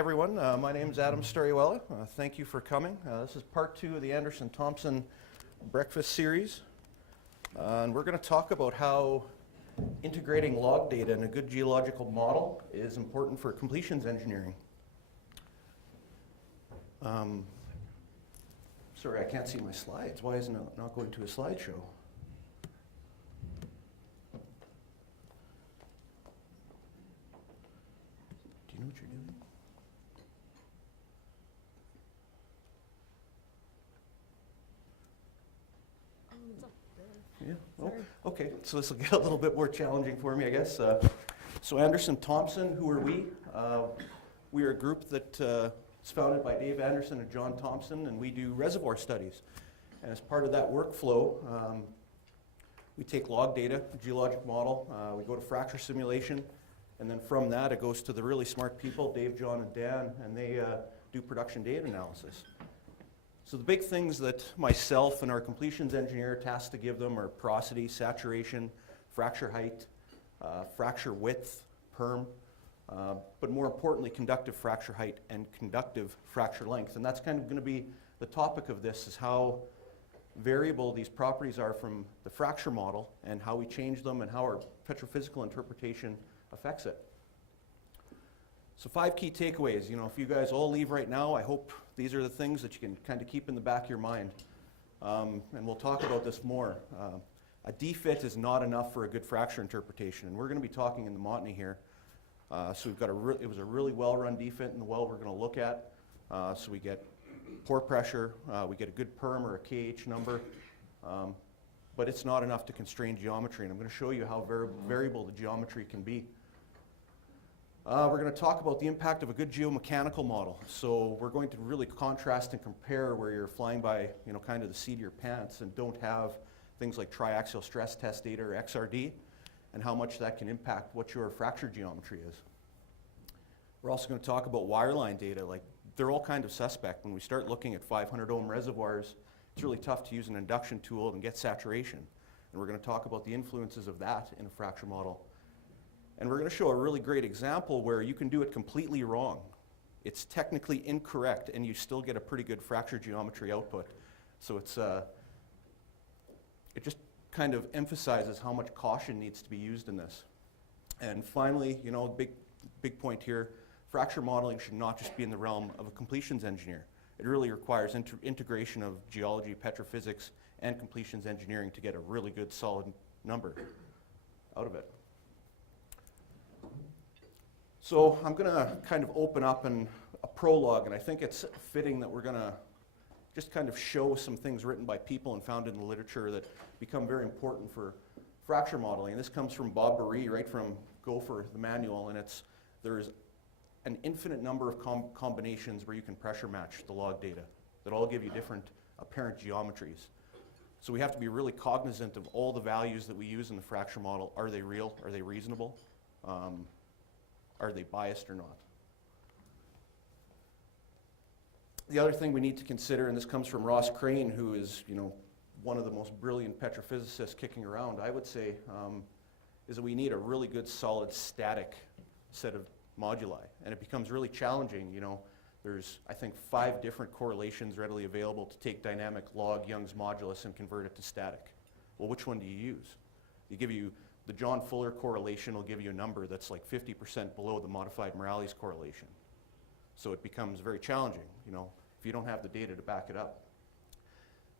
Everyone, my name is Adam Staruiala. Thank you for coming. This is part 2 of the Anderson-Thompson breakfast series. And we're going to talk about how integrating log data in a good geological model is important for completions engineering. Sorry, I can't see my slides. Why is it not going to a slideshow? Do you know what you're doing? Yeah. Oh, okay. So this will get a little bit more challenging for me, I guess. So Anderson-Thompson, who are we? We are a group that is founded by Dave Anderson and John Thompson, and we do reservoir studies. And as part of that workflow, we take log data, a geologic model, we go to fracture simulation, and then from that it goes to the really smart people, Dave, John, and Dan, and they do production data analysis. So the big things that myself and our completions engineer are tasked to give them are porosity, saturation, fracture height, fracture width, perm, but more importantly, conductive fracture height and conductive fracture length. And that's kind of going to be the topic of this, is how variable these properties are from the fracture model and how we change them and how our petrophysical interpretation affects it. So 5 key takeaways. You know, if you guys all leave right now, I hope these are the things that you can kind of keep in the back of your mind. And we'll talk about this more. A defit is not enough for a good fracture interpretation, and we're going to be talking in the Montney here. So we've got it was a really well-run defit in the well we're going to look at. So we get pore pressure, we get a good perm or a KH number, but it's not enough to constrain geometry, and I'm going to show you how variable the geometry can be. We're going to talk about the impact of a good geomechanical model. So we're going to really contrast and compare where you're flying by, you know, kind of the seat of your pants and don't have things like triaxial stress test data or XRD, and how much that can impact what your fracture geometry is. We're also going to talk about wireline data. Like, they're all kind of suspect. When we start looking at 500 ohm reservoirs, it's really tough to use an induction tool and get saturation. And we're going to talk about the influences of that in a fracture model. And we're going to show a really great example where you can do it completely wrong. It's technically incorrect, and you still get a pretty good fracture geometry output. So it's, it just kind of emphasizes how much caution needs to be used in this. And finally, you know, big point here, fracture modeling should not just be in the realm of a completions engineer. It really requires integration of geology, petrophysics, and completions engineering to get a really good solid number out of it. So I'm going to kind of open up in a prologue, and I think it's fitting that we're going to just kind of show some things written by people and found in the literature that become very important for fracture modeling. And this comes from Bob Barree, right from Gopher, the manual, and there's an infinite number of combinations where you can pressure match the log data that all give you different apparent geometries. So we have to be really cognizant of all the values that we use in the fracture model. Are they real? Are they reasonable? Are they biased or not? The other thing we need to consider, and this comes from Ross Crane, who is, you know, one of the most brilliant petrophysicists kicking around, I would say, is that we need a really good, solid, static set of moduli. And it becomes really challenging. You know, there's, I think, 5 different correlations readily available to take dynamic log Young's modulus and convert it to static. Well, which one do you use? The John Fuller correlation will give you a number that's like 50% below the modified Morales correlation. So it becomes very challenging, you know, if you don't have the data to back it up.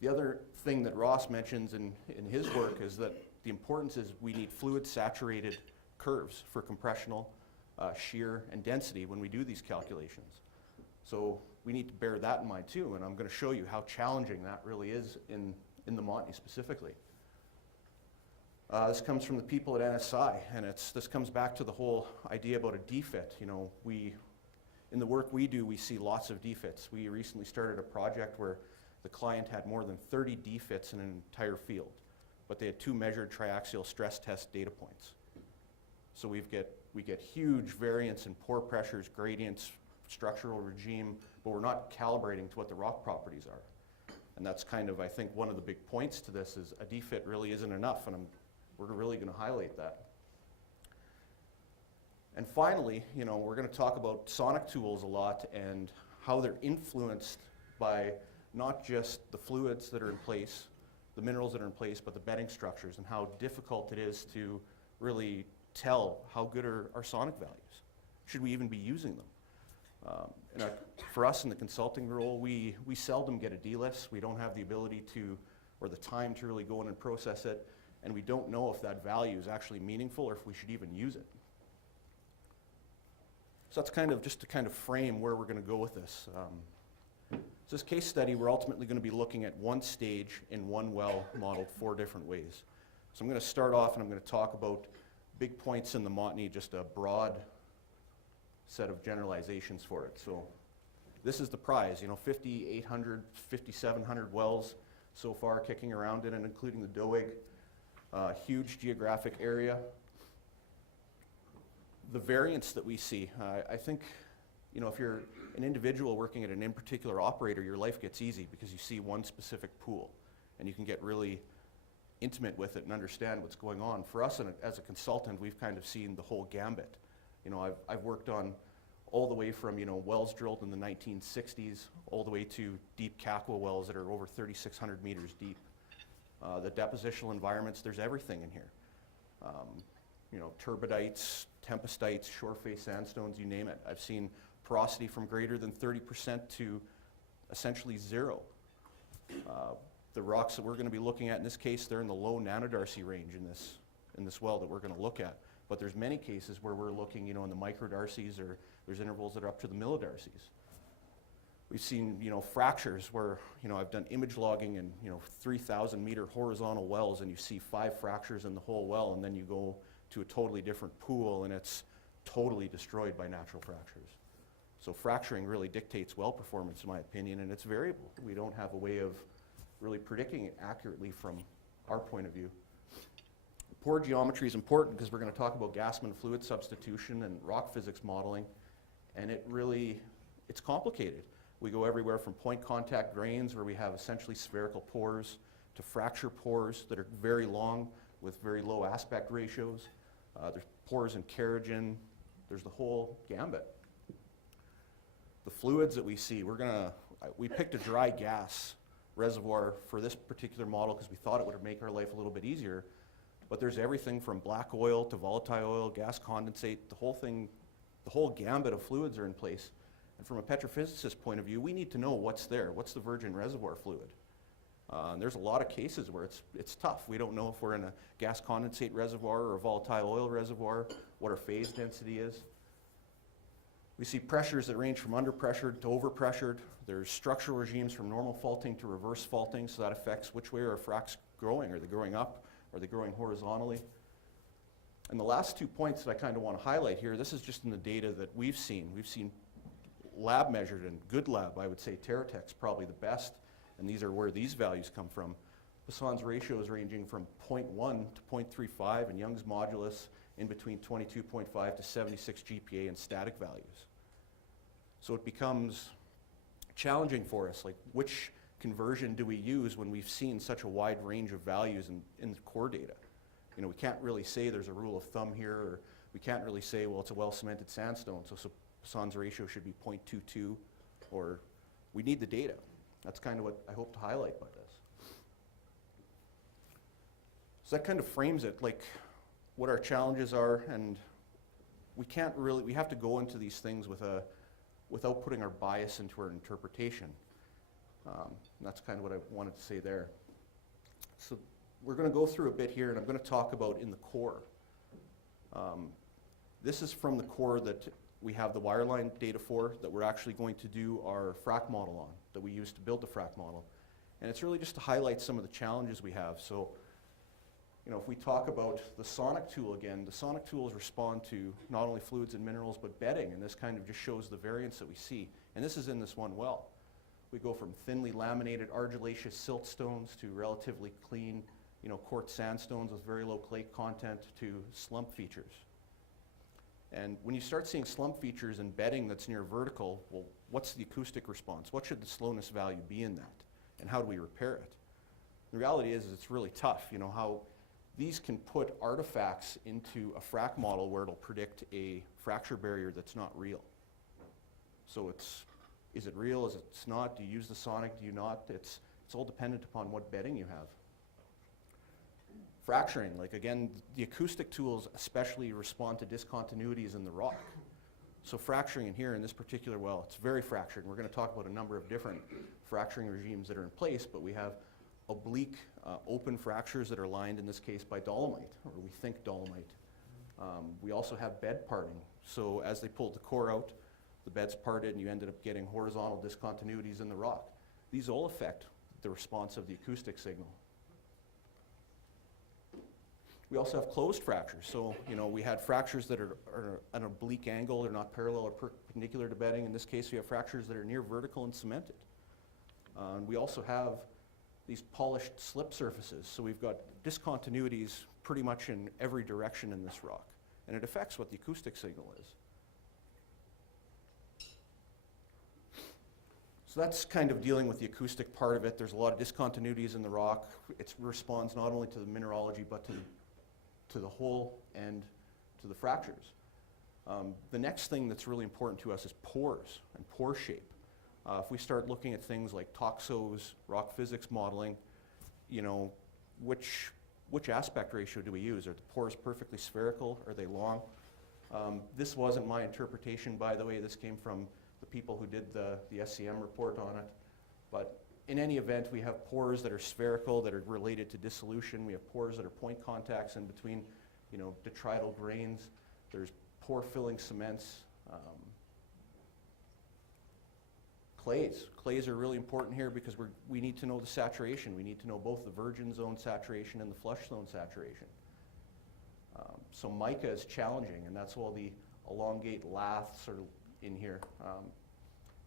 The other thing that Ross mentions in his work is that the importance is we need fluid saturated curves for compressional, shear, and density when we do these calculations. So we need to bear that in mind too, and I'm going to show you how challenging that really is in the Montney specifically. This comes from the people at NSI, and this comes back to the whole idea about a defit. You know, in the work we do, we see lots of defits. We recently started a project where the client had more than 30 defits in an entire field, but they had 2 measured triaxial stress test data points. So we get huge variance in pore pressures, gradients, structural regime, but we're not calibrating to what the rock properties are. And that's kind of, I think, one of the big points to this is a defit really isn't enough, and we're really going to highlight that. And finally, you know, we're going to talk about sonic tools a lot and how they're influenced by not just the fluids that are in place, the minerals that are in place, but the bedding structures, and how difficult it is to really tell how good are our sonic values. Should we even be using them? For us in the consulting role, we seldom get a D-list. We don't have the ability to, or the time to really go in and process it, and we don't know if that value is actually meaningful or if we should even use it. So that's kind of just to kind of frame where we're going to go with this. So this case study, we're ultimately going to be looking at one stage in one well modeled 4 different ways. So I'm going to start off and I'm going to talk about big points in the Montney, just a broad set of generalizations for it. So this is the prize, you know, 5,800, 5,700 wells so far kicking around in it, including the Doig. Huge geographic area. The variance that we see, I think, you know, if you're an individual working at an in particular operator, your life gets easy because you see one specific pool and you can get really intimate with it and understand what's going on. For us as a consultant, we've kind of seen the whole gambit. You know, I've worked on all the way from, you know, wells drilled in the 1960s all the way to deep Kakwa wells that are over 3,600 meters deep. The depositional environments, there's everything in here. You know, turbidites, tempestites, shore face sandstones, you name it. I've seen porosity from greater than 30% to essentially 0. The rocks that we're going to be looking at in this case, they're in the low nanodarcy range in this well that we're going to look at. But there's many cases where we're looking, you know, in the microdarcies, or there's intervals that are up to the millidarcies. We've seen, you know, fractures where, you know, I've done image logging in, you know, 3,000 meter horizontal wells, and you see 5 fractures in the whole well, and then you go to a totally different pool and it's totally destroyed by natural fractures. So fracturing really dictates well performance in my opinion, and it's variable. We don't have a way of really predicting it accurately from our point of view. Pore geometry is important because we're going to talk about Gassman fluid substitution and rock physics modeling, and it's complicated. We go everywhere from point contact grains where we have essentially spherical pores to fracture pores that are very long with very low aspect ratios. There's pores in kerogen. There's the whole gambit. The fluids that we see, we picked a dry gas reservoir for this particular model because we thought it would make our life a little bit easier. But there's everything from black oil to volatile oil, gas condensate, the whole gambit of fluids are in place. And from a petrophysicist point of view, we need to know what's there. What's the virgin reservoir fluid? And there's a lot of cases where it's tough. We don't know if we're in a gas condensate reservoir or a volatile oil reservoir, what our phase density is. We see pressures that range from underpressured to overpressured. There's structural regimes from normal faulting to reverse faulting, so that affects which way are fracs growing. Are they growing up? Are they growing horizontally? And the last 2 points that I kind of want to highlight here, this is just in the data that we've seen. We've seen lab measured and good lab, I would say TerraTech's probably the best, and these are where these values come from. Poisson's ratio is ranging from 0.1 to 0.35, and Young's modulus in between 22.5 to 76 GPa in static values. So it becomes challenging for us, like which conversion do we use when we've seen such a wide range of values in the core data? You know, we can't really say there's a rule of thumb here, or we can't really say, well, it's a well-cemented sandstone, so Poisson's ratio should be 0.22, or we need the data. That's kind of what I hope to highlight by this. So that kind of frames it, like what our challenges are, and we have to go into these things without putting our bias into our interpretation. That's kind of what I wanted to say there. So we're going to go through a bit here, and I'm going to talk about in the core. This is from the core that we have the wireline data for, that we're actually going to do our frac model on, that we used to build the frac model. And it's really just to highlight some of the challenges we have. So, you know, if we talk about the sonic tool again, the sonic tools respond to not only fluids and minerals, but bedding, and this kind of just shows the variance that we see. And this is in this one well. We go from thinly laminated argillaceous siltstones to relatively clean, you know, quartz sandstones with very low clay content to slump features. And when you start seeing slump features in bedding that's near vertical, well, what's the acoustic response? What should the slowness value be in that? And how do we repair it? The reality is it's really tough, you know, how these can put artifacts into a frac model where it'll predict a fracture barrier that's not real. So is it real, is it not? Do you use the sonic, do you not? It's all dependent upon what bedding you have. Fracturing, like again, the acoustic tools especially respond to discontinuities in the rock. So fracturing in here in this particular well, it's very fractured. We're going to talk about a number of different fracturing regimes that are in place, but we have oblique open fractures that are lined in this case by dolomite, or we think dolomite. We also have bed parting. So as they pulled the core out, the bed's parted and you ended up getting horizontal discontinuities in the rock. These all affect the response of the acoustic signal. We also have closed fractures. So, we had fractures that are at an oblique angle, they're not parallel or perpendicular to bedding. In this case, we have fractures that are near vertical and cemented. And we also have these polished slip surfaces. So we've got discontinuities pretty much in every direction in this rock. And it affects what the acoustic signal is. So that's kind of dealing with the acoustic part of it. There's a lot of discontinuities in the rock. It responds not only to the mineralogy, but to the hole and to the fractures. The next thing that's really important to us is pores and pore shape. If we start looking at things like toxos, rock physics modeling, which aspect ratio do we use? Are the pores perfectly spherical? Are they long? This wasn't my interpretation, by the way. This came from the people who did the SCM report on it. But in any event, we have pores that are spherical, that are related to dissolution. We have pores that are point contacts in between, detrital grains. There's pore-filling cements. Clays. Clays are really important here because we need to know the saturation. We need to know both the virgin zone saturation and the flush zone saturation. So mica is challenging, and that's all the elongate laths are in here.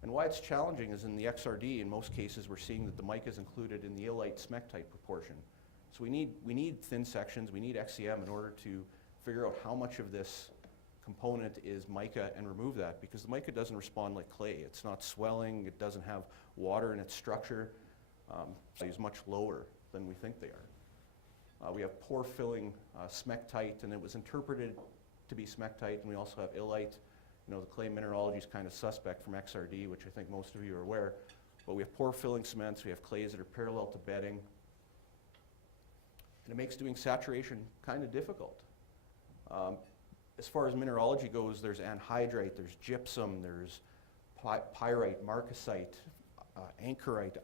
And why it's challenging is in the XRD, in most cases, we're seeing that the mica is included in the illite smectite proportion. So we need thin sections, we need XCM in order to figure out how much of this component is mica and remove that, because the mica doesn't respond like clay. It's not swelling, it doesn't have water in its structure. So it's much lower than we think they are. We have pore-filling smectite, and it was interpreted to be smectite, and we also have illite. The clay mineralogy is kind of suspect from XRD, which I think most of you are aware. But we have pore-filling cements, we have clays that are parallel to bedding. And it makes doing saturation kind of difficult. As far as mineralogy goes, there's anhydrite, there's gypsum, there's pyrite, marcasite, anchorite,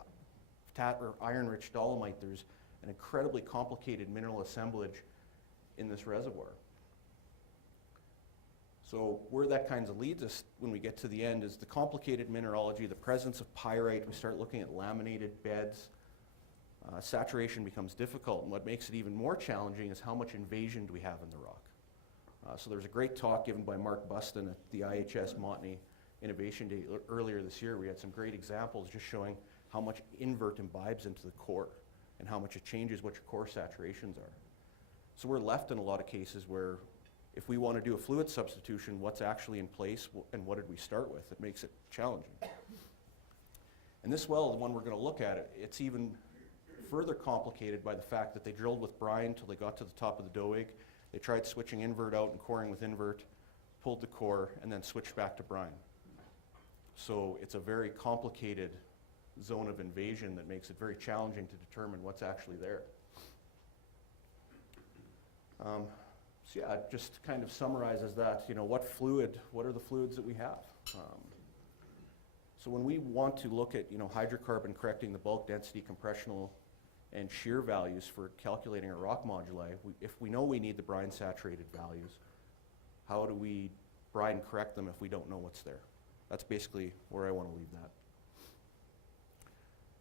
or iron-rich dolomite. There's an incredibly complicated mineral assemblage in this reservoir. So where that kind of leads us when we get to the end is the complicated mineralogy, the presence of pyrite. We start looking at laminated beds. Saturation becomes difficult, and what makes it even more challenging is how much invasion do we have in the rock. So there was a great talk given by Mark Buston at the IHS Montney Innovation Day earlier this year. We had some great examples just showing how much invert imbibes into the core and how much it changes what your core saturations are. So we're left in a lot of cases where if we want to do a fluid substitution, what's actually in place and what did we start with? It makes it challenging. And this well, the one we're going to look at, it's even further complicated by the fact that they drilled with brine until they got to the top of the dough egg. They tried switching invert out and coring with invert, pulled the core, and then switched back to brine. So it's a very complicated zone of invasion that makes it very challenging to determine what's actually there. So yeah, it just kind of summarizes that, what are the fluids that we have? So when we want to look at, hydrocarbon correcting the bulk density, compressional, and shear values for calculating our rock moduli, if we know we need the brine saturated values, how do we brine correct them if we don't know what's there? That's basically where I want to leave that.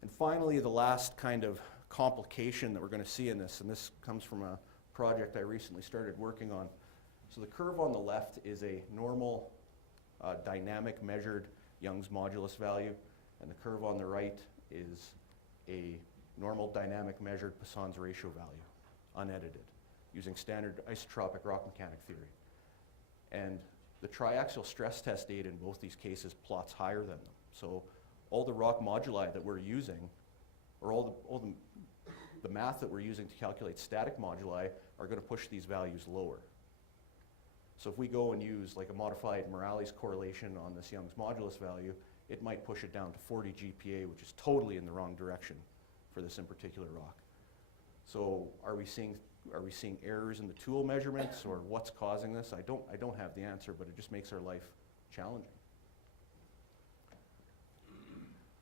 And finally, the last kind of complication that we're going to see in this, and this comes from a project I recently started working on. So the curve on the left is a normal dynamic measured Young's modulus value, and the curve on the right is a normal dynamic measured Poisson's ratio value, unedited, using standard isotropic rock mechanic theory. And the triaxial stress test data in both these cases plots higher than them. So all the rock moduli that we're using, or all the math that we're using to calculate static moduli are going to push these values lower. So if we go and use like a modified Morales correlation on this Young's modulus value, it might push it down to 40 GPa, which is totally in the wrong direction for this in particular rock. So are we seeing errors in the tool measurements, or what's causing this? I don't have the answer, but it just makes our life challenging.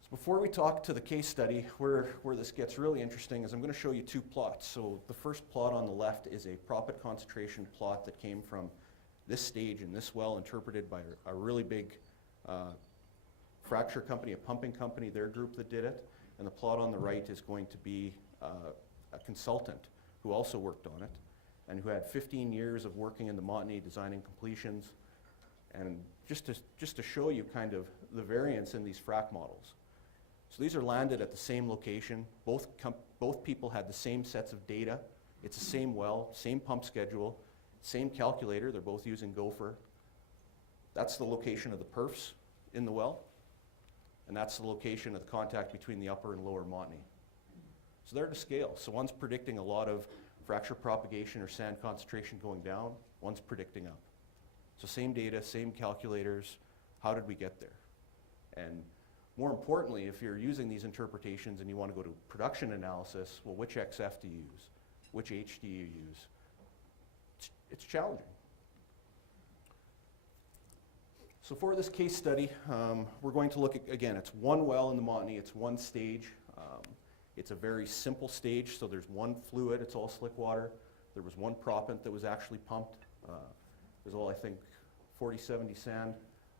So before we talk to the case study, where this gets really interesting is I'm going to show you two plots. So the first plot on the left is a proppant concentration plot that came from this stage in this well, interpreted by a really big fracture company, a pumping company, their group that did it. And the plot on the right is going to be a consultant who also worked on it and who had 15 years of working in the Montney designing completions. And just to show you kind of the variance in these frac models. So these are landed at the same location. Both people had the same sets of data. It's the same well, same pump schedule, same calculator. They're both using Gopher. That's the location of the perfs in the well. And that's the location of the contact between the upper and lower Montney. So they're to scale. So one's predicting a lot of fracture propagation or sand concentration going down. One's predicting up. So same data, same calculators. How did we get there? And more importantly, if you're using these interpretations and you want to go to production analysis, well, which XF do you use? Which H do you use? It's challenging. So for this case study, we're going to look at, again, it's one well in the Montney, it's one stage. It's a very simple stage, so there's one fluid, it's all slick water. There was one proppant that was actually pumped. There's all, I think, 40-70 sand.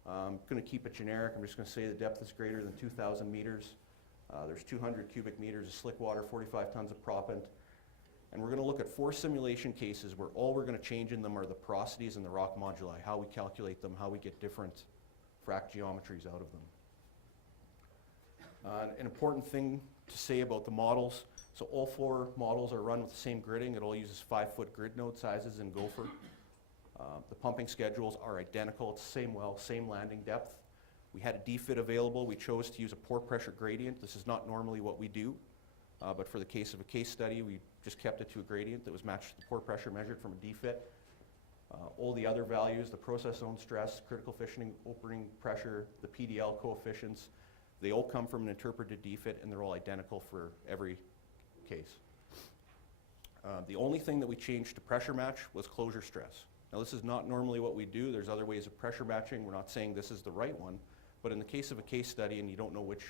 I'm going to keep it generic. I'm just going to say the depth is greater than 2,000 meters. There's 200 cubic meters of slick water, 45 tons of proppant. And we're going to look at 4 simulation cases where all we're going to change in them are the porosities and the rock moduli, how we calculate them, how we get different frac geometries out of them. An important thing to say about the models, so all 4 models are run with the same gridding. It all uses 5-foot grid node sizes in Gopher. The pumping schedules are identical. It's the same well, same landing depth. We had a defit available. We chose to use a pore pressure gradient. This is not normally what we do, but for the case of a case study, we just kept it to a gradient that was matched to the pore pressure measured from a defit. All the other values, the process zone stress, critical fissioning opening pressure, the PDL coefficients, they all come from an interpreted defit, and they're all identical for every case. The only thing that we changed to pressure match was closure stress. Now, this is not normally what we do. There's other ways of pressure matching. We're not saying this is the right one, but in the case of a case study and you don't know which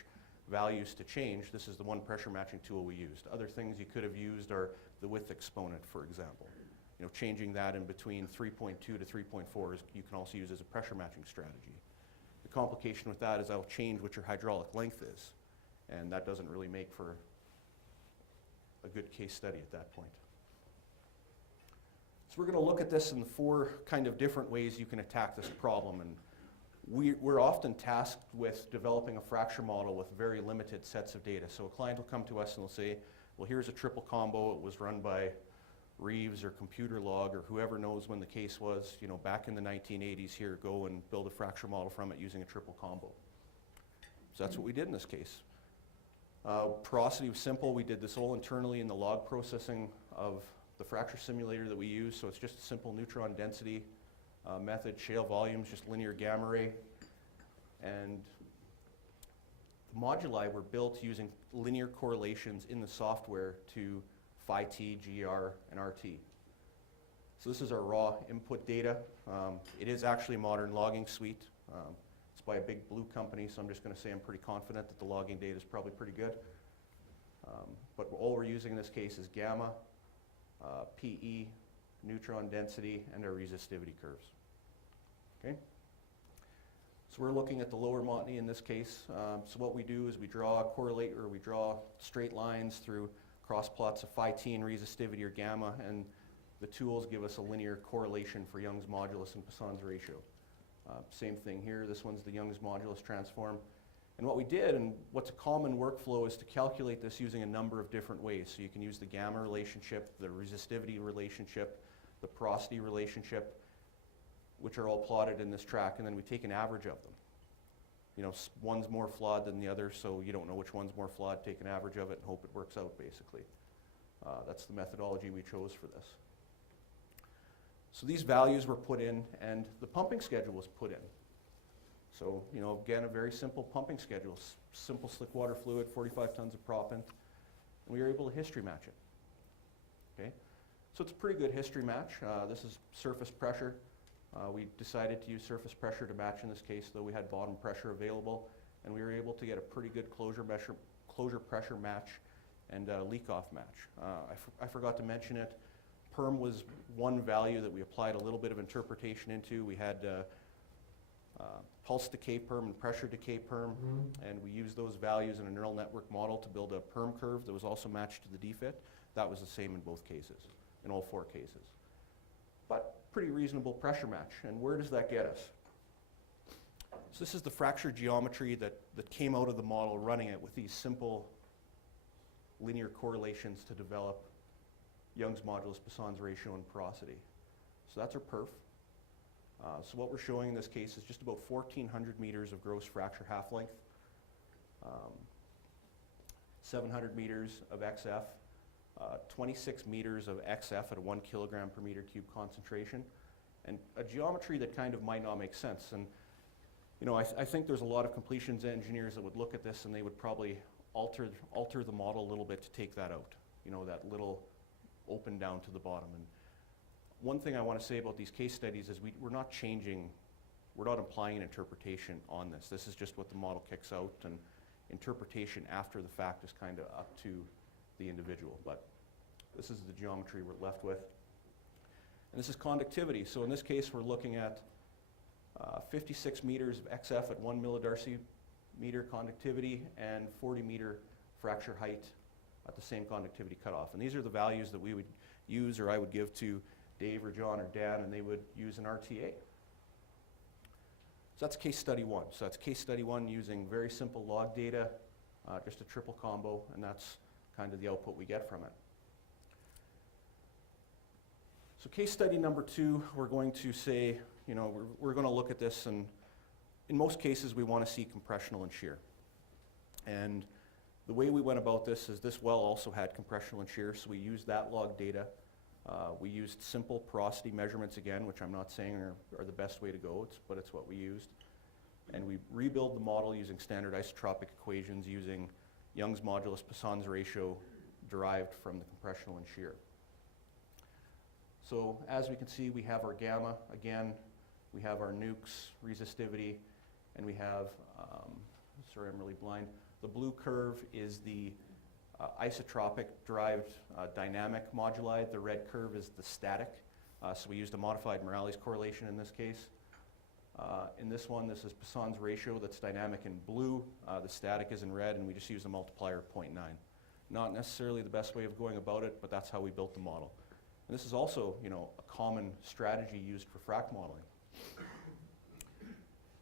values to change, this is the one pressure matching tool we used. Other things you could have used are the width exponent, for example. You know, changing that in between 3.2 to 3.4 is, you can also use as a pressure matching strategy. The complication with that is I'll change what your hydraulic length is, and that doesn't really make for a good case study at that point. So we're going to look at this in the 4 kind of different ways you can attack this problem. And we're often tasked with developing a fracture model with very limited sets of data. So a client will come to us and they'll say, well, here's a triple combo. It was run by Reeves or Computer Log or whoever knows when the case was, you know, back in the 1980s here, go and build a fracture model from it using a triple combo. So that's what we did in this case. Porosity was simple. We did this all internally in the log processing of the fracture simulator that we use, so it's just a simple neutron density method, shale volumes, just linear gamma ray. And the moduli were built using linear correlations in the software to phi t, GR, and RT. So this is our raw input data. It is actually a modern logging suite. It's by a big blue company, so I'm just going to say I'm pretty confident that the logging data is probably pretty good. But all we're using in this case is gamma, PE, neutron density, and our resistivity curves. Okay? So we're looking at the lower Montney in this case. So what we do is we draw straight lines through cross plots of phi t and resistivity or gamma, and the tools give us a linear correlation for Young's modulus and Poisson's ratio. Same thing here. This one's the Young's modulus transform. And what we did, and what's a common workflow, is to calculate this using a number of different ways. So you can use the gamma relationship, the resistivity relationship, the porosity relationship, which are all plotted in this track, and then we take an average of them. You know, one's more flawed than the other, so you don't know which one's more flawed. Take an average of it and hope it works out, basically. That's the methodology we chose for this. So these values were put in, and the pumping schedule was put in. So, you know, again, a very simple pumping schedule, simple slick water fluid, 45 tons of proppant, and we were able to history match it. Okay, so it's a pretty good history match. This is surface pressure. We decided to use surface pressure to match in this case, though we had bottom pressure available, and we were able to get a pretty good closure pressure match and leak-off match. I forgot to mention it. Perm was one value that we applied a little bit of interpretation into. We had pulse decay perm and pressure decay perm, and we used those values in a neural network model to build a perm curve that was also matched to the defit. That was the same in both cases, in all 4 cases. But pretty reasonable pressure match. And where does that get us? So this is the fracture geometry that came out of the model running it with these simple linear correlations to develop Young's modulus, Poisson's ratio, and porosity. So that's our perf. So what we're showing in this case is just about 1,400 meters of gross fracture half-length, 700 meters of XF, 26 meters of XF at a 1 kilogram per meter cube concentration, and a geometry that kind of might not make sense. And you know, I think there's a lot of completions engineers that would look at this and they would probably alter the model a little bit to take that out, you know, that little open down to the bottom. And one thing I want to say about these case studies is we're not applying an interpretation on this. This is just what the model kicks out, and interpretation after the fact is kind of up to the individual. But this is the geometry we're left with. And this is conductivity. So in this case, we're looking at 56 meters of XF at 1 millidarcy meter conductivity and 40 meter fracture height at the same conductivity cutoff. And these are the values that we would use, or I would give to Dave or John or Dan, and they would use an RTA. So that's case study 1. So that's case study 1 using very simple log data, just a triple combo, and that's kind of the output we get from it. So case study number 2, we're going to say, you know, we're going to look at this, and in most cases we want to see compressional and shear. And the way we went about this is this well also had compressional and shear, so we used that log data. We used simple porosity measurements again, which I'm not saying are the best way to go, but it's what we used. And we rebuild the model using standard isotropic equations using Young's modulus, Poisson's ratio derived from the compressional and shear. So as we can see, we have our gamma again, we have our nukes, resistivity, and we have, sorry I'm really blind, the blue curve is the isotropic derived dynamic moduli. The red curve is the static. So we used a modified Morales correlation in this case. In this one, this is Poisson's ratio that's dynamic in blue. The static is in red, and we just use a multiplier of 0.9. Not necessarily the best way of going about it, but that's how we built the model. And this is also, you know, a common strategy used for frac modeling.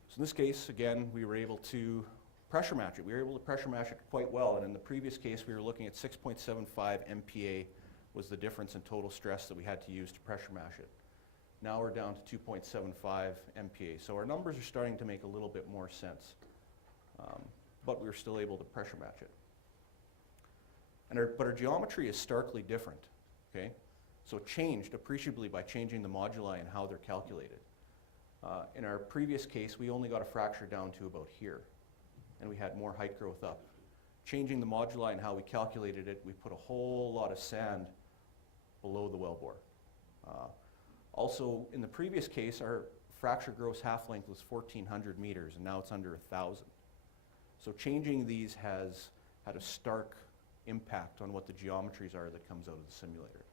So in this case, again, we were able to pressure match it. We were able to pressure match it quite well, and in the previous case we were looking at 6.75 MPa was the difference in total stress that we had to use to pressure match it. Now we're down to 2.75 MPa, so our numbers are starting to make a little bit more sense, but we were still able to pressure match it. And but our geometry is starkly different, okay? So it changed appreciably by changing the moduli and how they're calculated. In our previous case, we only got a fracture down to about here, and we had more height growth up. Changing the moduli and how we calculated it, we put a whole lot of sand below the wellbore. Also, in the previous case, our fracture gross half-length was 1,400 meters, and now it's under 1,000. So changing these has had a stark impact on what the geometries are that comes out of the simulator.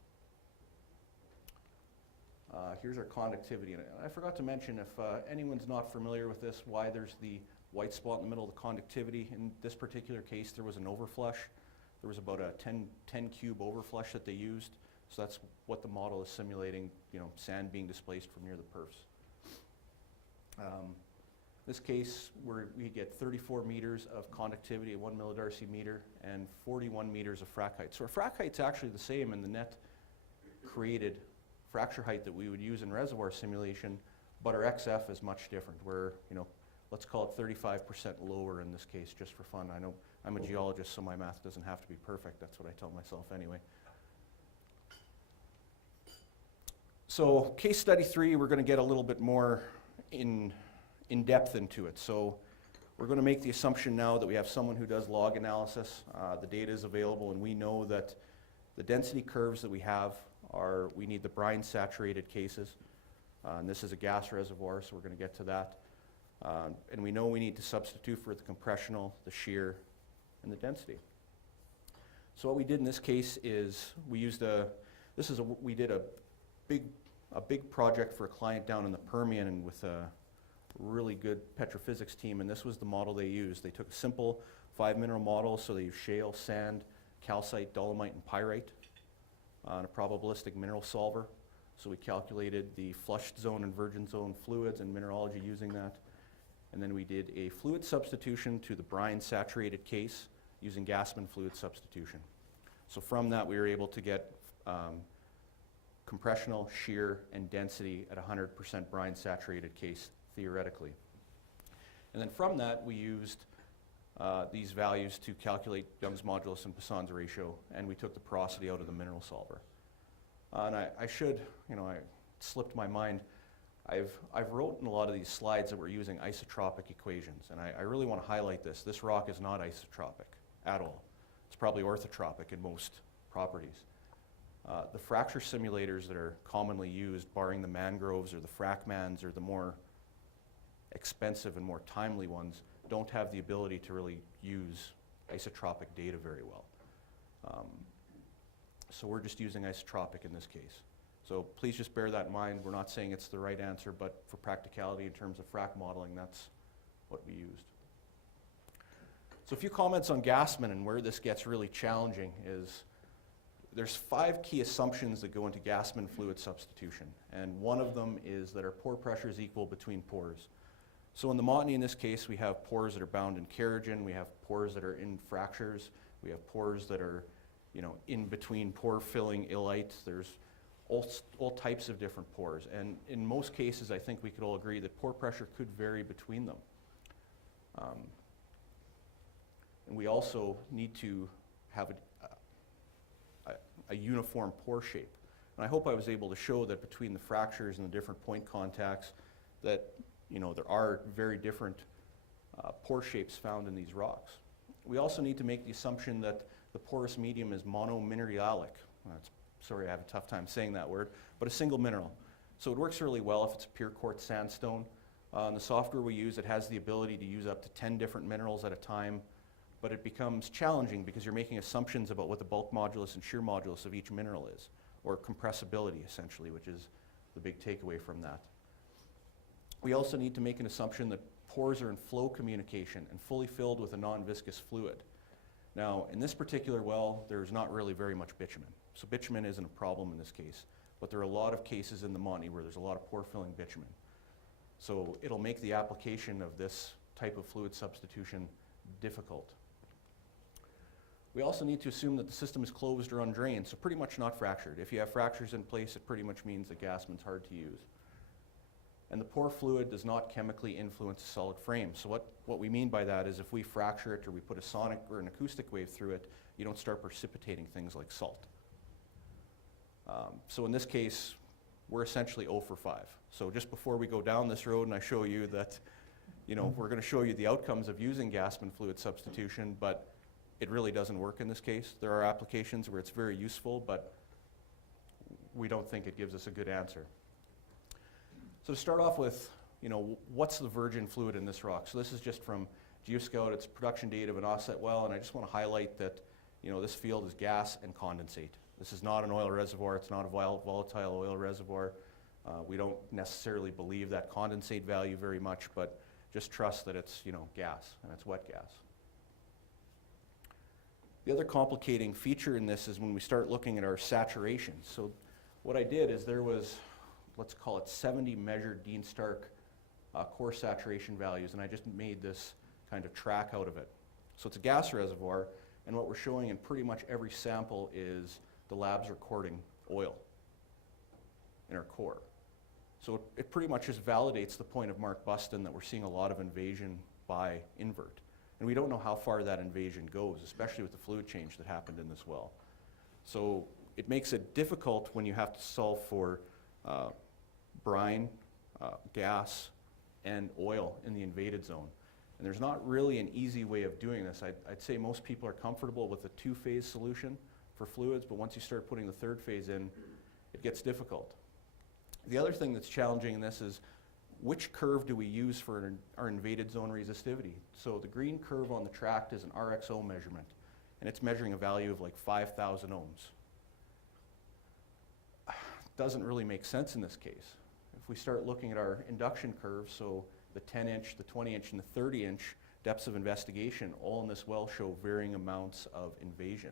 Here's our conductivity. And I forgot to mention, if anyone's not familiar with this, why there's the white spot in the middle of the conductivity. In this particular case, there was an overflush. There was about a 10 cube overflush that they used. So that's what the model is simulating, you know, sand being displaced from near the perfs. This case, we get 34 meters of conductivity at 1 millidarcy meter and 41 meters of frac height. So our frac height's actually the same in the net created fracture height that we would use in reservoir simulation, but our XF is much different. We're, you know, let's call it 35% lower in this case, just for fun. I know I'm a geologist, so my math doesn't have to be perfect. That's what I tell myself anyway. So case study 3, we're going to get a little bit more in depth into it. So we're going to make the assumption now that we have someone who does log analysis. The data is available, and we know that the density curves that we have are, we need the brine saturated cases. And this is a gas reservoir, so we're going to get to that. And we know we need to substitute for the compressional, the shear, and the density. So what we did in this case is we used we did a big project for a client down in the Permian and with a really good petrophysics team, and this was the model they used. They took a simple 5 mineral model, so they used shale, sand, calcite, dolomite, and pyrite on a probabilistic mineral solver. So we calculated the flushed zone and virgin zone fluids and mineralogy using that. And then we did a fluid substitution to the brine saturated case using Gassman fluid substitution. So from that we were able to get compressional, shear, and density at 100% brine saturated case theoretically. And then from that we used these values to calculate Young's modulus and Poisson's ratio, and we took the porosity out of the mineral solver. And I should, it slipped my mind. I've wrote in a lot of these slides that we're using isotropic equations, and I really want to highlight this. This rock is not isotropic at all. It's probably orthotropic in most properties. The fracture simulators that are commonly used, barring the mangroves or the fracmans or the more expensive and more timely ones, don't have the ability to really use isotropic data very well. So we're just using isotropic in this case. So please just bear that in mind. We're not saying it's the right answer, but for practicality in terms of frac modeling, that's what we used. So a few comments on Gassman and where this gets really challenging is there's 5 key assumptions that go into Gassman fluid substitution, and one of them is that our pore pressure is equal between pores. So in the Montney in this case, we have pores that are bound in kerogen, we have pores that are in fractures, we have pores that are in between pore filling illite. There's all types of different pores, and in most cases I think we could all agree that pore pressure could vary between them. And we also need to have a uniform pore shape. And I hope I was able to show that between the fractures and the different point contacts that there are very different pore shapes found in these rocks. We also need to make the assumption that the porous medium is monomineralic. Sorry, I have a tough time saying that word, but a single mineral. So it works really well if it's a pure quartz sandstone. In the software we use, it has the ability to use up to 10 different minerals at a time, but it becomes challenging because you're making assumptions about what the bulk modulus and shear modulus of each mineral is, or compressibility essentially, which is the big takeaway from that. We also need to make an assumption that pores are in flow communication and fully filled with a non-viscous fluid. Now, in this particular well, there's not really very much bitumen. So bitumen isn't a problem in this case, but there are a lot of cases in the Montney where there's a lot of pore filling bitumen. So it'll make the application of this type of fluid substitution difficult. We also need to assume that the system is closed or undrained, so pretty much not fractured. If you have fractures in place, it pretty much means that Gassman's hard to use. And the pore fluid does not chemically influence a solid frame. So what we mean by that is if we fracture it or we put a sonic or an acoustic wave through it, you don't start precipitating things like salt. So in this case, we're essentially 0 for 5. So just before we go down this road and I show you that, we're going to show you the outcomes of using Gassman fluid substitution, but it really doesn't work in this case. There are applications where it's very useful, but we don't think it gives us a good answer. So to start off with, what's the virgin fluid in this rock? So this is just from GeoScout. It's production data of an offset well, and I just want to highlight that, this field is gas and condensate. This is not an oil reservoir. It's not a volatile oil reservoir. We don't necessarily believe that condensate value very much, but just trust that it's, gas, and it's wet gas. The other complicating feature in this is when we start looking at our saturation. So what I did is there was, let's call it 70 measured Dean Stark core saturation values, and I just made this kind of track out of it. So it's a gas reservoir, and what we're showing in pretty much every sample is the lab's recording oil in our core. So it pretty much just validates the point of Mark Buston that we're seeing a lot of invasion by invert. And we don't know how far that invasion goes, especially with the fluid change that happened in this well. So it makes it difficult when you have to solve for brine, gas, and oil in the invaded zone. And there's not really an easy way of doing this. I'd say most people are comfortable with a two-phase solution for fluids, but once you start putting the third phase in, it gets difficult. The other thing that's challenging in this is which curve do we use for our invaded zone resistivity? So the green curve on the tract is an RXO measurement, and it's measuring a value of like 5,000 ohms. Doesn't really make sense in this case. If we start looking at our induction curve, so the 10-inch, the 20-inch, and the 30-inch depths of investigation, all in this well show varying amounts of invasion.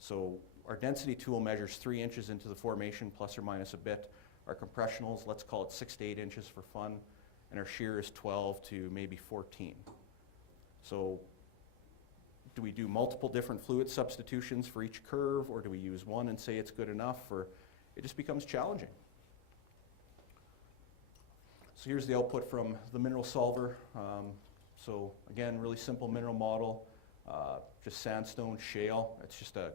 So our density tool measures 3 inches into the formation, plus or minus a bit. Our compressionals, let's call it 6 to 8 inches for fun, and our shear is 12 to maybe 14. So do we do multiple different fluid substitutions for each curve, or do we use one and say it's good enough, or it just becomes challenging. So here's the output from the mineral solver. So again, really simple mineral model, just sandstone, shale. It's just a,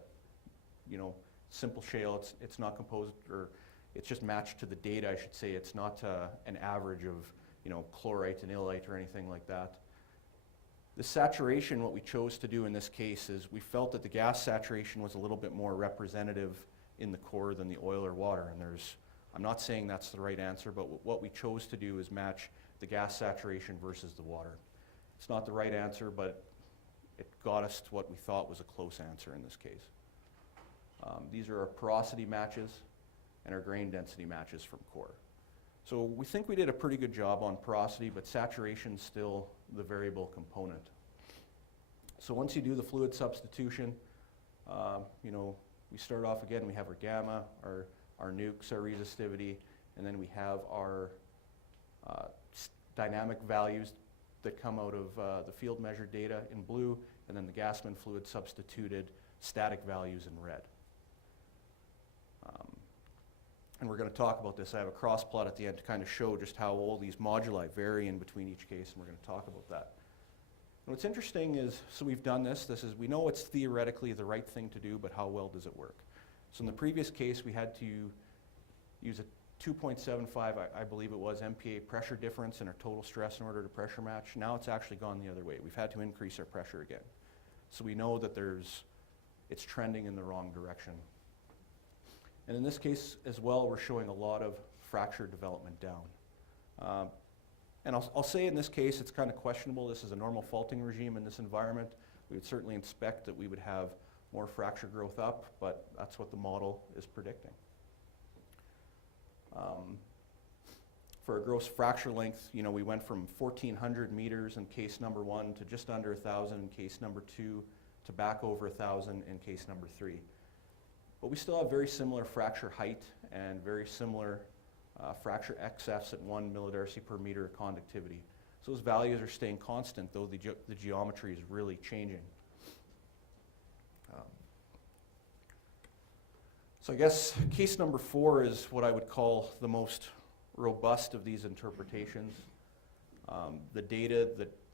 simple shale. It's not composed, or it's just matched to the data, I should say. It's not an average of, chlorite and illite or anything like that. The saturation, what we chose to do in this case is we felt that the gas saturation was a little bit more representative in the core than the oil or water. And I'm not saying that's the right answer, but what we chose to do is match the gas saturation versus the water. It's not the right answer, but it got us to what we thought was a close answer in this case. These are our porosity matches and our grain density matches from core. So we think we did a pretty good job on porosity, but saturation's still the variable component. So once you do the fluid substitution, we start off again, we have our gamma, our nukes, our resistivity, and then we have our dynamic values that come out of the field measured data in blue, and then the Gassman fluid substituted static values in red. And we're going to talk about this. I have a cross plot at the end to kind of show just how all these moduli vary in between each case, and we're going to talk about that. And what's interesting is, so we've done this. We know it's theoretically the right thing to do, but how well does it work? So in the previous case, we had to use a 2.75, I believe it was, MPa pressure difference in our total stress in order to pressure match. Now it's actually gone the other way. We've had to increase our pressure again. So we know that it's trending in the wrong direction. And in this case as well, we're showing a lot of fracture development down. And I'll say in this case, it's kind of questionable. This is a normal faulting regime in this environment. We would certainly expect that we would have more fracture growth up, but that's what the model is predicting. For a gross fracture length, we went from 1,400 meters in case number 1 to just under 1,000 in case number 2 to back over 1,000 in case number 3. But we still have very similar fracture height and very similar fracture XFs at 1 millidarcy per meter of conductivity. So those values are staying constant, though the geometry is really changing. So I guess case number 4 is what I would call the most robust of these interpretations. The data,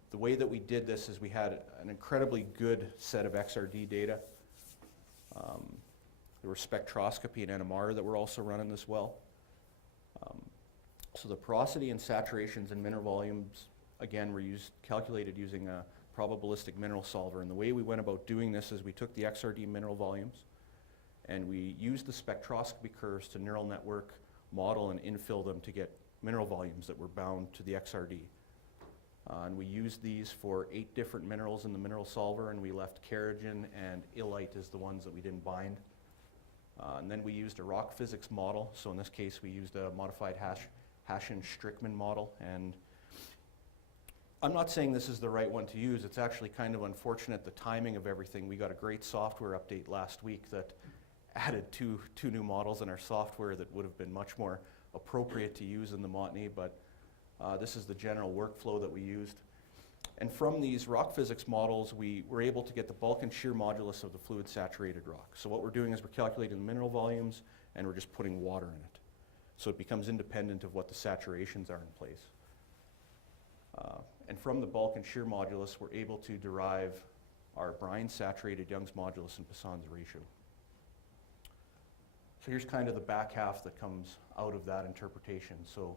the way that we did this is we had an incredibly good set of XRD data. There were spectroscopy and NMR that were also running this well. So the porosity and saturations and mineral volumes, again, were calculated using a probabilistic mineral solver. And the way we went about doing this is we took the XRD mineral volumes and we used the spectroscopy curves to neural network model and infill them to get mineral volumes that were bound to the XRD. And we used these for 8 different minerals in the mineral solver, and we left kerogen and illite as the ones that we didn't bind. And then we used a rock physics model. So in this case, we used a modified Hashin-Strickman model. And I'm not saying this is the right one to use. It's actually kind of unfortunate, the timing of everything. We got a great software update last week that added two new models in our software that would have been much more appropriate to use in the Montney, but this is the general workflow that we used. And from these rock physics models, we were able to get the bulk and shear modulus of the fluid saturated rock. So what we're doing is we're calculating the mineral volumes and we're just putting water in it. So it becomes independent of what the saturations are in place. And from the bulk and shear modulus, we're able to derive our brine saturated Young's modulus and Poisson's ratio. So here's kind of the back half that comes out of that interpretation. So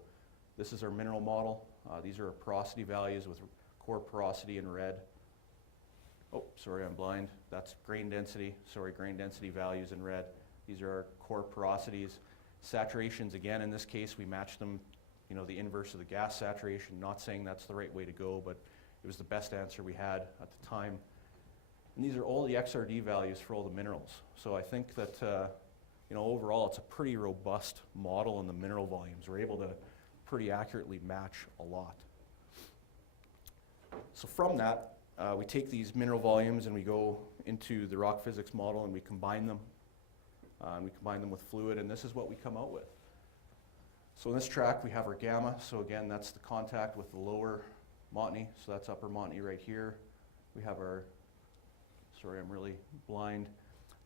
this is our mineral model. These are our porosity values with core porosity in red. Oh, sorry, I'm blind. That's grain density. Sorry, grain density values in red. These are our core porosities. Saturations, again, in this case, we matched them, you know, the inverse of the gas saturation. Not saying that's the right way to go, but it was the best answer we had at the time. And these are all the XRD values for all the minerals. So I think that, you know, overall, it's a pretty robust model in the mineral volumes. We're able to pretty accurately match a lot. So from that, we take these mineral volumes and we go into the rock physics model and we combine them. And we combine them with fluid, and this is what we come out with. So in this track, we have our gamma. So again, that's the contact with the lower Montney. So that's upper Montney right here. We have our, sorry, I'm really blind.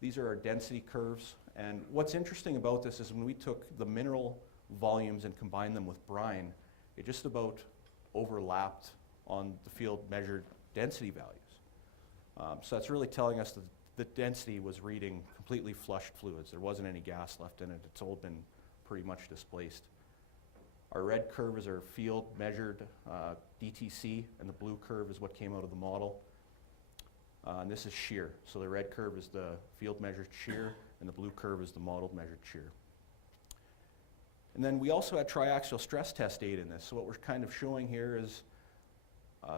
These are our density curves. And what's interesting about this is when we took the mineral volumes and combined them with brine, it just about overlapped on the field measured density values. So that's really telling us that the density was reading completely flushed fluids. There wasn't any gas left in it. It's all been pretty much displaced. Our red curve is our field measured DTC, and the blue curve is what came out of the model. And this is shear. So the red curve is the field measured shear, and the blue curve is the modeled measured shear. And then we also had triaxial stress test data in this. So what we're kind of showing here is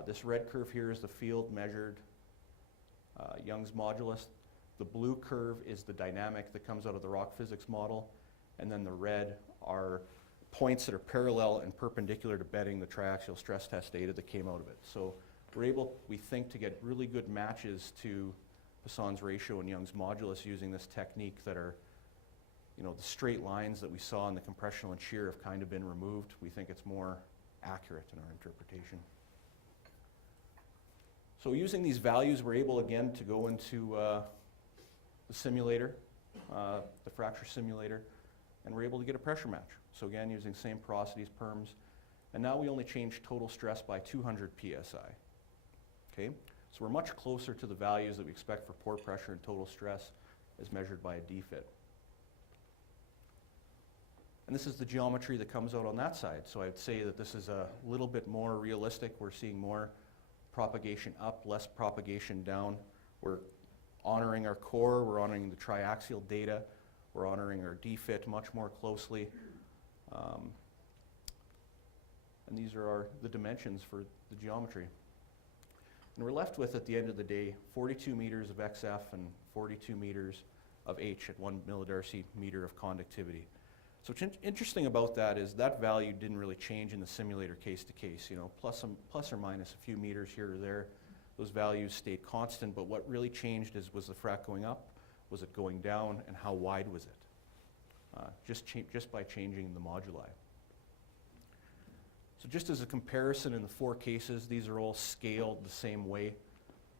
this red curve here is the field measured Young's modulus. The blue curve is the dynamic that comes out of the rock physics model, and then the red are points that are parallel and perpendicular to bedding the triaxial stress test data that came out of it. So we're able, we think, to get really good matches to Poisson's ratio and Young's modulus using this technique that are, you know, the straight lines that we saw in the compressional and shear have kind of been removed. We think it's more accurate in our interpretation. So using these values, we're able again to go into the simulator, the fracture simulator, and we're able to get a pressure match. So again, using same porosities, perms, and now we only change total stress by 200 psi. Okay, so we're much closer to the values that we expect for pore pressure and total stress as measured by a DFIT. And this is the geometry that comes out on that side. So I'd say that this is a little bit more realistic. We're seeing more propagation up, less propagation down. We're honoring our core, we're honoring the triaxial data, we're honoring our DFIT much more closely. And these are the dimensions for the geometry. And we're left with, at the end of the day, 42 meters of XF and 42 meters of H at 1 millidarcy meter of conductivity. So what's interesting about that is that value didn't really change in the simulator case to case. You know, plus or minus a few meters here or there. Those values stayed constant, but what really changed was the frac going up, was it going down, and how wide was it? Just by changing the moduli. So just as a comparison in the 4 cases, these are all scaled the same way.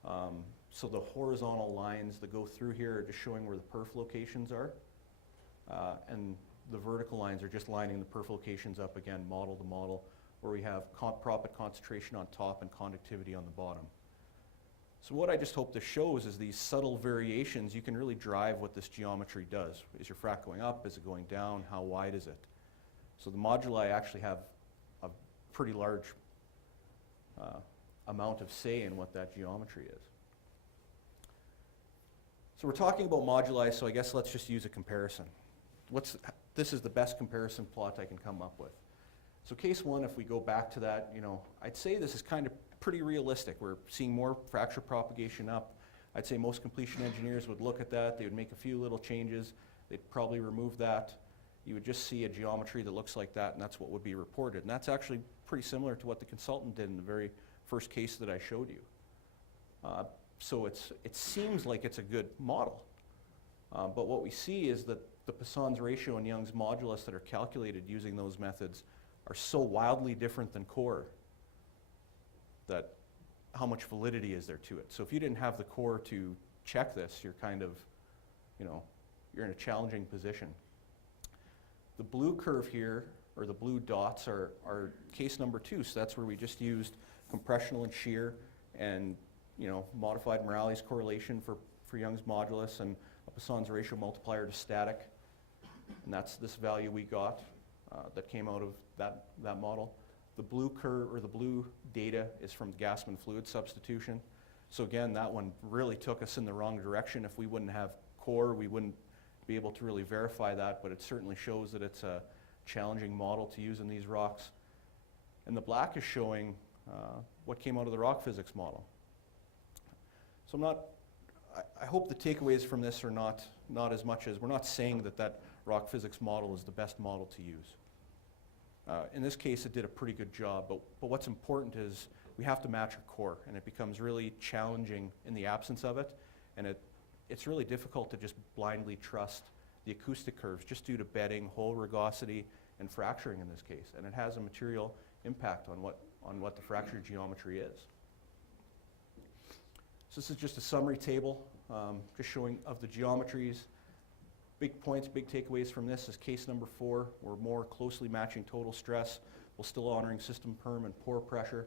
So the horizontal lines that go through here are just showing where the perf locations are. And the vertical lines are just lining the perf locations up again, model to model, where we have proppant concentration on top and conductivity on the bottom. So what I just hope this shows is these subtle variations. You can really drive what this geometry does. Is your frac going up? Is it going down? How wide is it? So the moduli actually have a pretty large amount of say in what that geometry is. So we're talking about moduli, so I guess let's just use a comparison. This is the best comparison plot I can come up with. So case 1, if we go back to that, you know, I'd say this is kind of pretty realistic. We're seeing more fracture propagation up. I'd say most completion engineers would look at that. They would make a few little changes. They'd probably remove that. You would just see a geometry that looks like that, and that's what would be reported. And that's actually pretty similar to what the consultant did in the very first case that I showed you. So it seems like it's a good model. But what we see is that the Poisson's ratio and Young's modulus that are calculated using those methods are so wildly different than core that how much validity is there to it? So if you didn't have the core to check this, you're kind of, you know, you're in a challenging position. The blue curve here, or the blue dots, are case number 2. So that's where we just used compressional and shear and, you know, modified Morales correlation for Young's modulus and a Poisson's ratio multiplier to static. and that's this value we got that came out of that model. The blue curve, or the blue data, is from Gassman fluid substitution. So again, that one really took us in the wrong direction. If we wouldn't have core, we wouldn't be able to really verify that, but it certainly shows that it's a challenging model to use in these rocks. And the black is showing what came out of the rock physics model. So I hope the takeaways from this are not as much as, we're not saying that rock physics model is the best model to use. In this case, it did a pretty good job, but what's important is we have to match our core, and it becomes really challenging in the absence of it, and it's really difficult to just blindly trust the acoustic curves just due to bedding, hole rugosity, and fracturing in this case, and it has a material impact on what the fracture geometry is. So this is just a summary table, just showing of the geometries. Big points, big takeaways from this is case number 4. We're more closely matching total stress while still honoring system perm and pore pressure.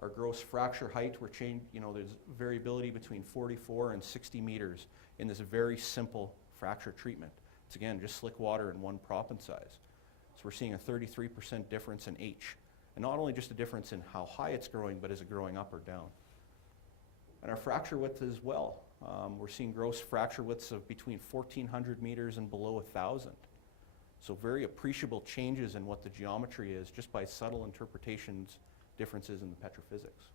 Our gross fracture height, there's variability between 44 and 60 meters in this very simple fracture treatment. It's again just slick water in one proppant size. So we're seeing a 33% difference in H. And not only just a difference in how high it's growing, but is it growing up or down? And our fracture width as well. We're seeing gross fracture widths of between 1,400 meters and below 1,000. So very appreciable changes in what the geometry is just by subtle interpretations, differences in the petrophysics.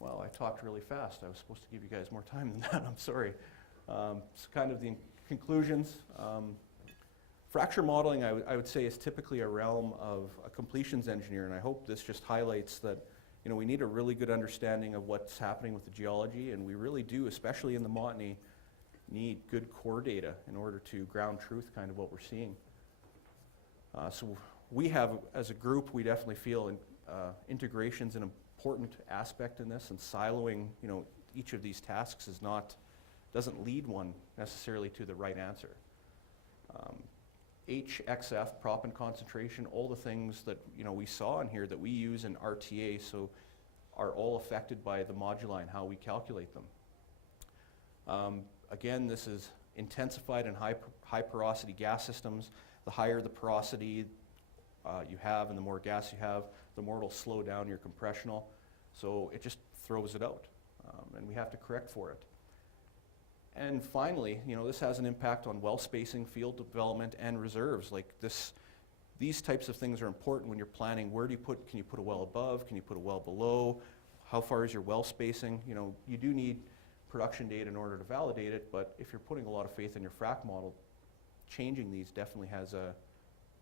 Well, I talked really fast. I was supposed to give you guys more time than that. I'm sorry. It's kind of the conclusions. Fracture modeling, I would say, is typically a realm of a completions engineer, and I hope this just highlights that we need a really good understanding of what's happening with the geology, and we really do, especially in the Montney, need good core data in order to ground truth kind of what we're seeing. So we have, as a group, we definitely feel integration's an important aspect in this, and siloing each of these tasks doesn't lead one necessarily to the right answer. HXF, proppant concentration, all the things that we saw in here that we use in RTA, so are all affected by the moduli and how we calculate them. Again, this is intensified in high porosity gas systems. The higher the porosity you have and the more gas you have, the more it'll slow down your compressional. So it just throws it out, and we have to correct for it. And finally, this has an impact on well spacing, field development, and reserves. These types of things are important when you're planning. Where do you can you put a well above? Can you put a well below? How far is your well spacing? You do need production data in order to validate it, but if you're putting a lot of faith in your frac model, changing these definitely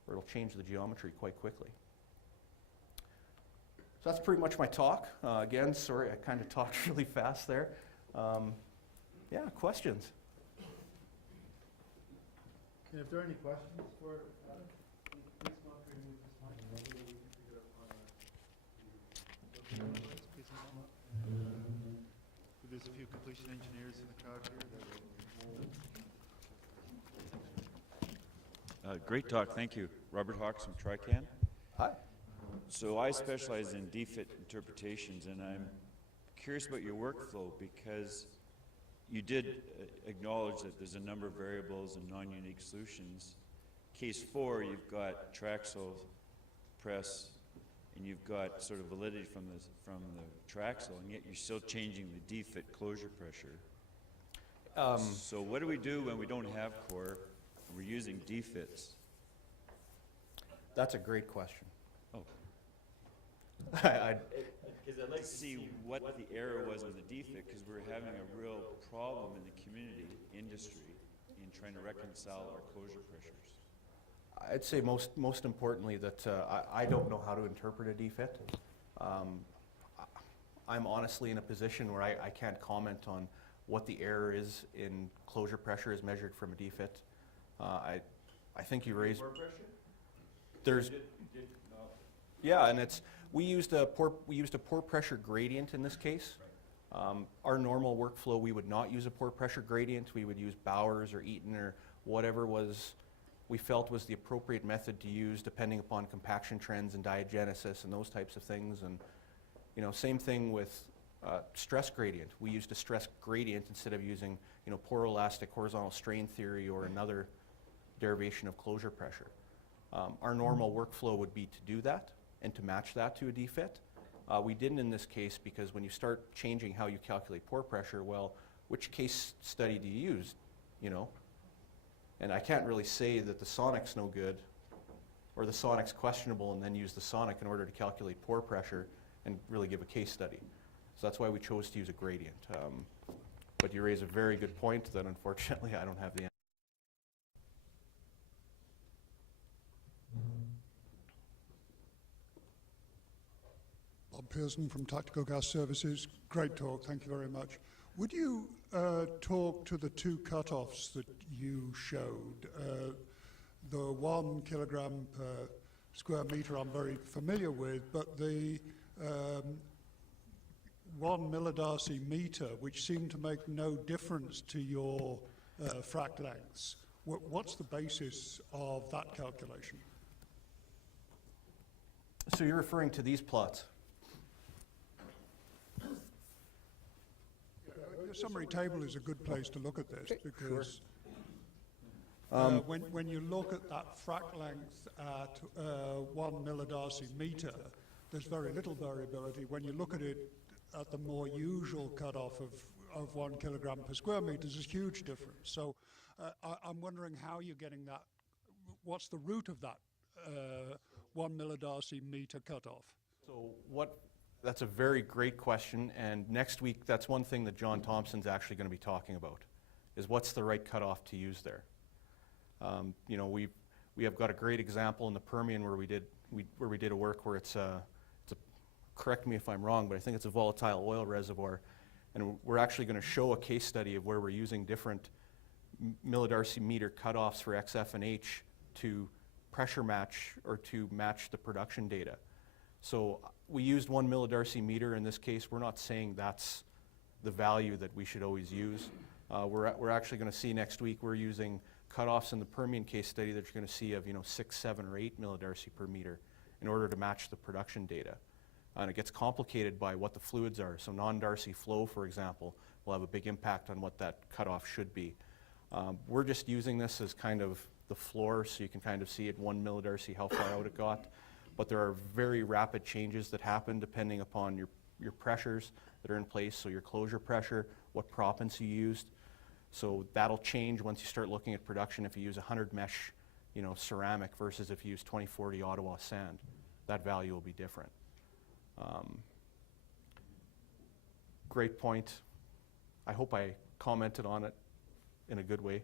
it'll change the geometry quite quickly. So that's pretty much my talk. Again, sorry, I kind of talked really fast there. Yeah, questions? And if there are any questions for Adam, please come up here and use this mic. Maybe we can figure out there's a few completion engineers in the crowd here. Great talk, thank you. Robert Hawks from Trican. Hi. So I specialize in defit interpretations, and I'm curious about your workflow because you did acknowledge that there's a number of variables and non-unique solutions. Case 4, you've got Traxel press, and you've got sort of validity from the Traxel, and yet you're still changing the defit closure pressure. So what do we do when we don't have core and we're using defits? That's a great question. Oh. Because I'd like to see what the error was in the defect, because we're having a real problem in the community industry in trying to reconcile our closure pressures. I'd say most importantly that I don't know how to interpret a defit. I'm honestly in a position where I can't comment on what the error is in closure pressure as measured from a defit. I think you raised. There's. Yeah, and we used a pore pressure gradient in this case. Our normal workflow, we would not use a pore pressure gradient. We would use Bowers or Eaton or whatever we felt was the appropriate method to use depending upon compaction trends and diagenesis and those types of things. And same thing with stress gradient. We used a stress gradient instead of using, poroelastic horizontal strain theory or another derivation of closure pressure. Our normal workflow would be to do that and to match that to a defit. We didn't in this case because when you start changing how you calculate pore pressure, well, which case study do you use, And I can't really say that the sonic's no good or the sonic's questionable and then use the sonic in order to calculate pore pressure and really give a case study. So that's why we chose to use a gradient. But you raise a very good point that unfortunately I don't have the answer. Bob Pearson from Tactical Gas Services. Great talk, thank you very much. Would you talk to the two cutoffs that you showed? The 1 kilogram per square meter I'm very familiar with, but the 1 millidarcy meter, which seemed to make no difference to your frac lengths. What's the basis of that calculation? So you're referring to these plots? The summary table is a good place to look at this because when you look at that frac length at 1 millidarcy meter, there's very little variability. When you look at it at the more usual cutoff of 1 kilogram per square meter, there's a huge difference. So I'm wondering how you're getting that. What's the root of that 1 millidarcy meter cutoff? So that's a very great question, and next week that's one thing that John Thompson's actually going to be talking about, is what's the right cutoff to use there. We have got a great example in the Permian where we did a work where it's a correct me if I'm wrong, but I think it's a volatile oil reservoir, and we're actually going to show a case study of where we're using different millidarcy meter cutoffs for XF and H to pressure match or to match the production data. So we used 1 millidarcy meter in this case. We're not saying that's the value that we should always use. We're actually going to see next week we're using cutoffs in the Permian case study that you're going to see of 6, 7, or 8 millidarcy per meter in order to match the production data. And it gets complicated by what the fluids are. So non-darcy flow, for example, will have a big impact on what that cutoff should be. We're just using this as kind of the floor so you can kind of see at 1 millidarcy how far out it got. But there are very rapid changes that happen depending upon your pressures that are in place, so your closure pressure, what proppants you used. So that'll change once you start looking at production if you use 100 mesh ceramic versus if you use 2040 Ottawa sand. That value will be different. Great point. I hope I commented on it in a good way.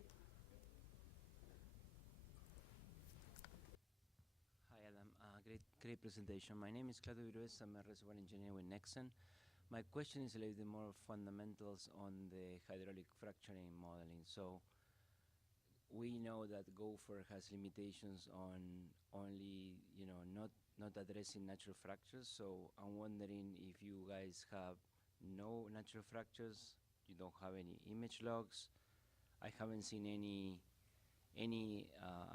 Hi Adam, great presentation. My name is Claudio Virués. I'm a reservoir engineer with Nexen. My question is a little bit more fundamentals on the hydraulic fracturing modeling. So we know that Gopher has limitations on only, not addressing natural fractures. So I'm wondering if you guys have no natural fractures, you don't have any image logs. I haven't seen any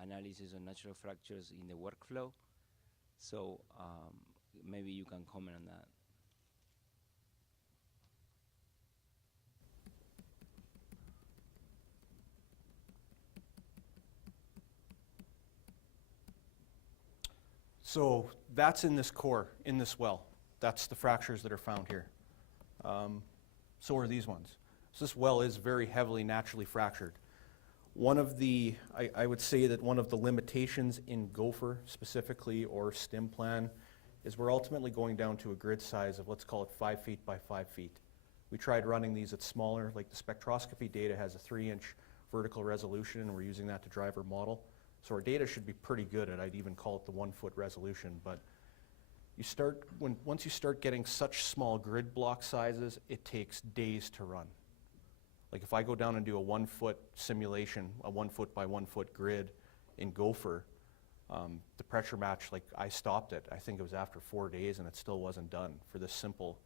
analysis on natural fractures in the workflow. So maybe you can comment on that. So that's in this core, in this well. That's the fractures that are found here. So are these ones. So this well is very heavily naturally fractured. One of the, I would say that one of the limitations in Gopher specifically, or STIM plan, is we're ultimately going down to a grid size of, let's call it 5 feet by 5 feet. We tried running these at smaller, like the spectroscopy data has a 3-inch vertical resolution, and we're using that to drive our model. So our data should be pretty good at, I'd even call it the 1-foot resolution, but once you start getting such small grid block sizes, it takes days to run. Like if I go down and do a 1-foot simulation, a 1-foot by 1-foot grid in Gopher, the pressure match, like I stopped it. I think it was after 4 days and it still wasn't done for this simple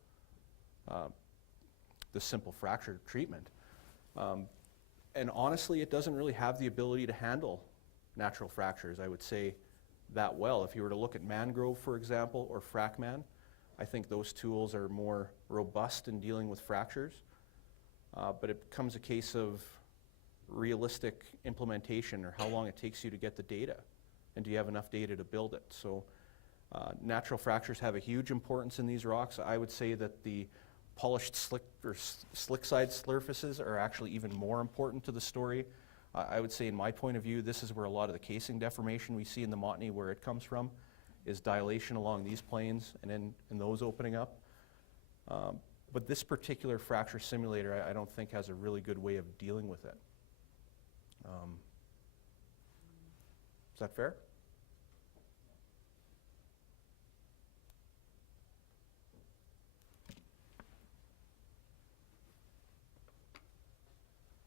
fracture treatment. And honestly, it doesn't really have the ability to handle natural fractures, I would say, that well. If you were to look at mangrove, for example, or fracman, I think those tools are more robust in dealing with fractures, but it becomes a case of realistic implementation or how long it takes you to get the data, and do you have enough data to build it. So natural fractures have a huge importance in these rocks. I would say that the polished slick side surfaces are actually even more important to the story. I would say, in my point of view, this is where a lot of the casing deformation we see in the Montney, where it comes from, is dilation along these planes and in those opening up. But this particular fracture simulator, I don't think has a really good way of dealing with it. Is that fair?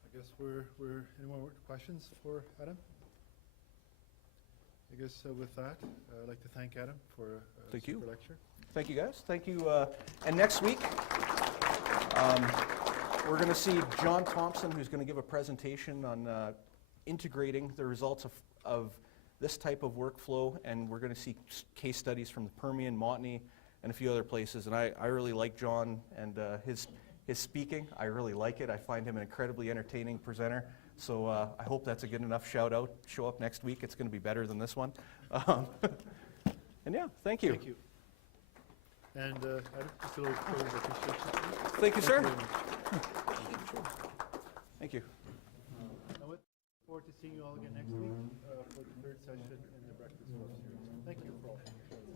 I guess any more questions for Adam? I guess with that, I'd like to thank Adam for a Thank you. super lecture. Thank you, guys. Thank you. And next week, we're going to see John Thompson, who's going to give a presentation on integrating the results of this type of workflow, and we're going to see case studies from the Permian, Montney, and a few other places. And I really like John and his speaking. I really like it. I find him an incredibly entertaining presenter. So I hope that's a good enough shout out. Show up next week. It's going to be better than this one. And yeah, thank you. Thank you. And Adam, just a little close appreciation. Thank you, sir. Very much. Thank you. I look forward to seeing you all again next week for the third session in the Breakfast Club series. Thank you for all.